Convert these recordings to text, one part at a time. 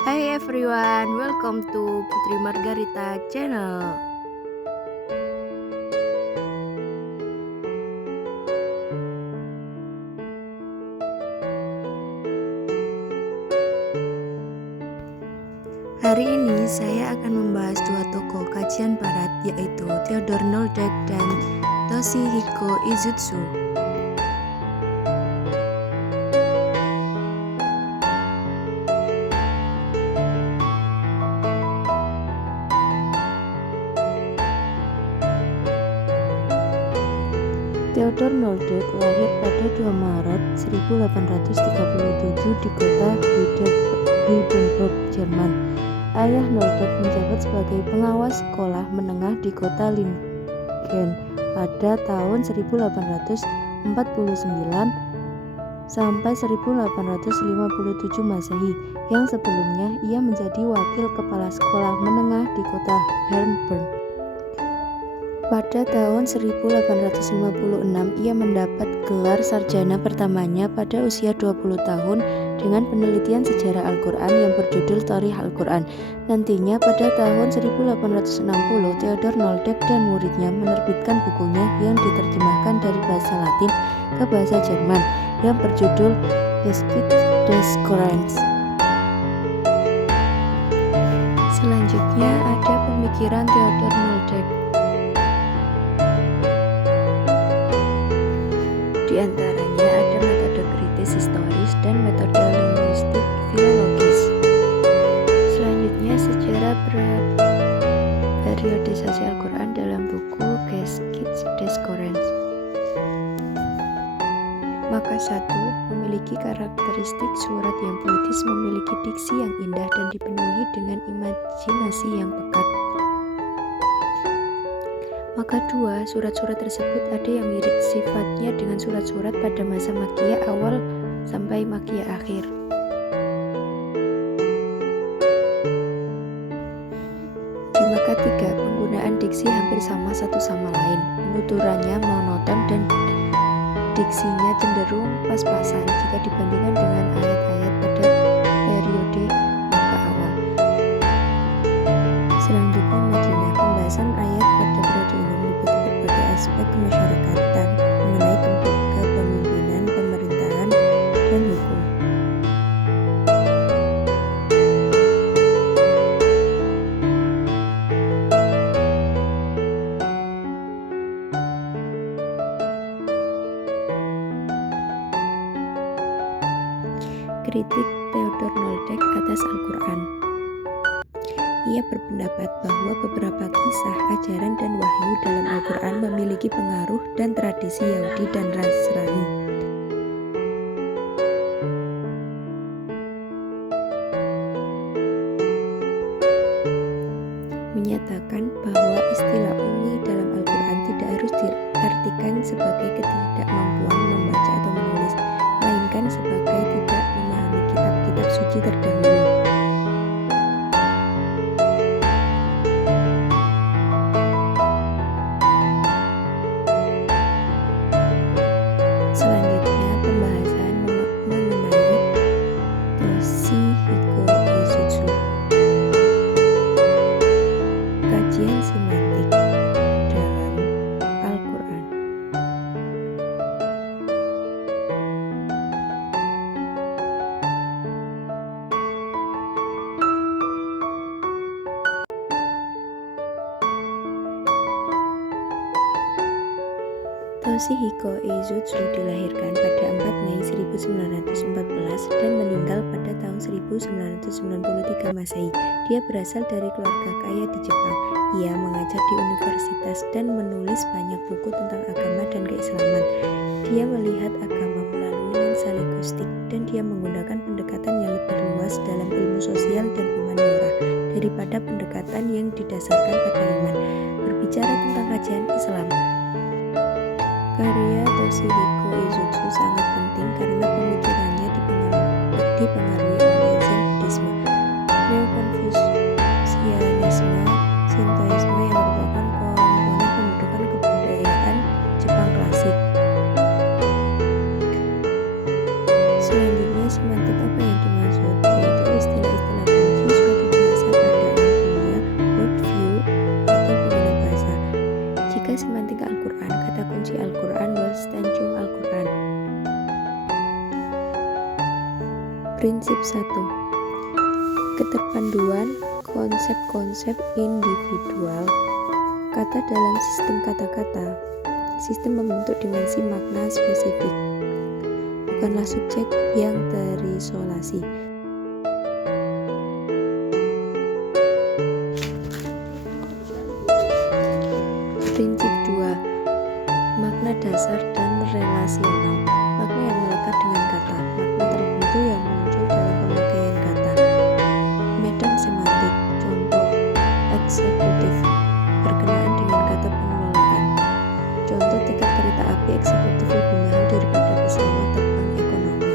Hai everyone, welcome to Putri Margarita channel. Hari ini saya akan membahas dua tokoh kajian barat, yaitu Theodor Noldek dan Toshihiko Izutsu. Theodor Noldek lahir pada 2 Maret 1837 di kota Heidelberg, Jerman. Ayah Noldek menjabat sebagai pengawas sekolah menengah di kota Lingen pada tahun 1849 sampai 1857 Masehi, yang sebelumnya ia menjadi wakil kepala sekolah menengah di kota Heidelberg. Pada tahun 1856 ia mendapat gelar sarjana pertamanya pada usia 20 tahun dengan penelitian sejarah Al-Quran yang berjudul Tarikh Al-Quran. Nantinya pada tahun 1860 Theodor Noldek dan muridnya menerbitkan bukunya yang diterjemahkan dari bahasa Latin ke bahasa Jerman yang berjudul Geschichte des Korans. Selanjutnya ada pemikiran Theodor Noldek. Di antaranya ada metode kritis historis dan metode linguistik filologis. Selanjutnya sejarah periodisasi Al-Quran dalam buku Geschichte des Korans. Maka 1. Memiliki karakteristik surat yang puitis, memiliki diksi yang indah dan dipenuhi dengan imajinasi yang pekat. Maka 2. Surat-surat tersebut ada yang mirip sifatnya dengan surat-surat pada masa Makkiyah awal sampai Makkiyah akhir. Di maka 3. Penggunaan diksi hampir sama satu sama lain. Penuturannya monoton dan diksinya cenderung pas-pasan jika dibandingkan dengan ayat-ayat pada periode Makkah awal. Selanjutnya Madinah. Pembahasan ayat pada periode ini meliputi berbagai aspek kemasyarakatan mengenai kepemimpinan, pemerintahan, dan hukum. Kritik Theodor Noldek atas Al-Quran. Ia berpendapat bahwa beberapa kisah, ajaran, dan wahyu dalam Al-Quran memiliki pengaruh dan tradisi Yahudi dan Nasrani. Menyatakan bahwa istilah ummi dalam Al-Quran tidak harus diartikan sebagai ketidakmampuan membaca atau menulis, melainkan sebagai tidak memahami kitab-kitab suci terdahulu. Selanjutnya pembahasan mengenai Toshihiko Izutsu. Kajian semantik dalam Al-Quran. Toshihiko Izutsu dilahirkan pada 4 Mei 1914 dan meninggal pada tahun 1993 Masehi. Dia berasal dari keluarga kaya di Jepang. Ia mengajar di universitas dan menulis banyak buku tentang agama dan keislaman. Dia melihat agama melalui lensa linguistik dan dia menggunakan pendekatan yang lebih luas dalam ilmu sosial dan humaniora daripada pendekatan yang didasarkan pada iman. Berbicara tentang kajian Islam, karya Toshihiko Izutsu sangat penting karena pemikirannya dipengaruhi oleh Zen Buddhisme, Neo-Konfusianisme, Shintoisme yang merupakan komponen pembentukan kebudayaan Jepang klasik. Selanjutnya semantik apa yang dimaksud, yaitu istilah-istilah kunci Prinsip 1. Keterpanduan konsep-konsep individual kata dalam sistem kata-kata. Sistem membentuk dimensi makna spesifik, bukanlah subjek yang terisolasi. Prinsip 2. Makna dasar dan relasional. Makna yang melekat dengan kata. Makna tertentu yang muncul dalam pemakaian kata. Medan semantik. Contoh: eksekutif berkenaan dengan kata pengelolaan. Contoh: tiket kereta api eksekutif lebih mahal daripada pesawat terbang ekonomi.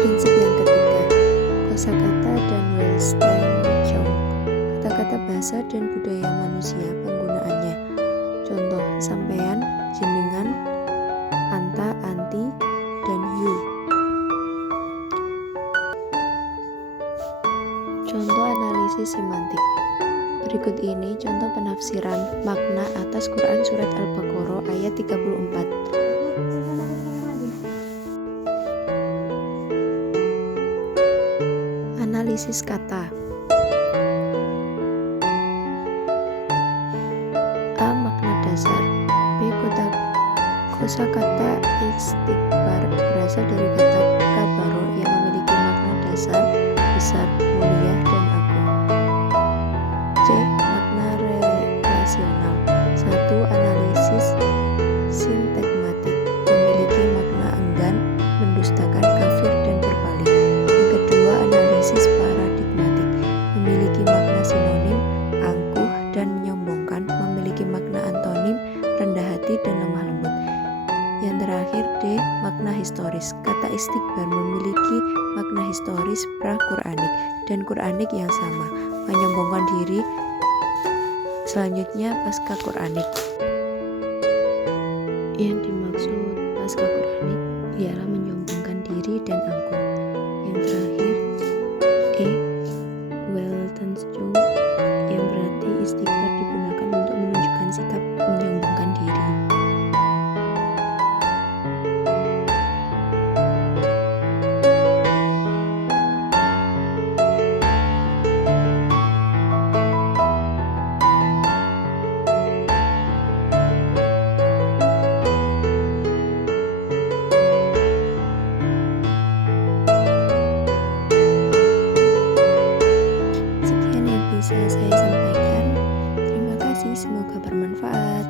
Prinsip yang ketiga, kosakata dan Welstanschauung. Kata-kata bahasa dan budaya manusia penggunaannya. Contoh: sampean, jenengan, anta, anti, dan you. Contoh analisis semantik. Berikut ini contoh penafsiran makna atas Quran Surat Al-Baqarah ayat 34. Analisis kata. A. Makna dasar. B. Kosakata istighfar berasal dari kata kabaro yang memiliki makna dasar, besar, mulia, dan agung. C. Makna relasional. 1. Analisis sintakmatik memiliki makna enggan, mendustakan, kafir, dan berpaling. Yang kedua, analisis paradigmatik memiliki makna sinonim, angkuh, dan menyombongkan, memiliki makna antonim, rendah hati, dan lemah lembut. Yang terakhir, D. Makna historis. Kata istighfar memiliki makna historis pra-Quranik dan Quranik yang sama, menyombongkan diri. Selanjutnya, pasca Quranik. Yang dimaksud pasca Quranik ialah menyombongkan diri dan angkuh. Yang terakhir, E. Weltanschauung, yang berarti istighfar digunakan untuk menunjukkan sikap menyombongkan diri. Sekian yang bisa saya sampaikan. Terima kasih, semoga bermanfaat.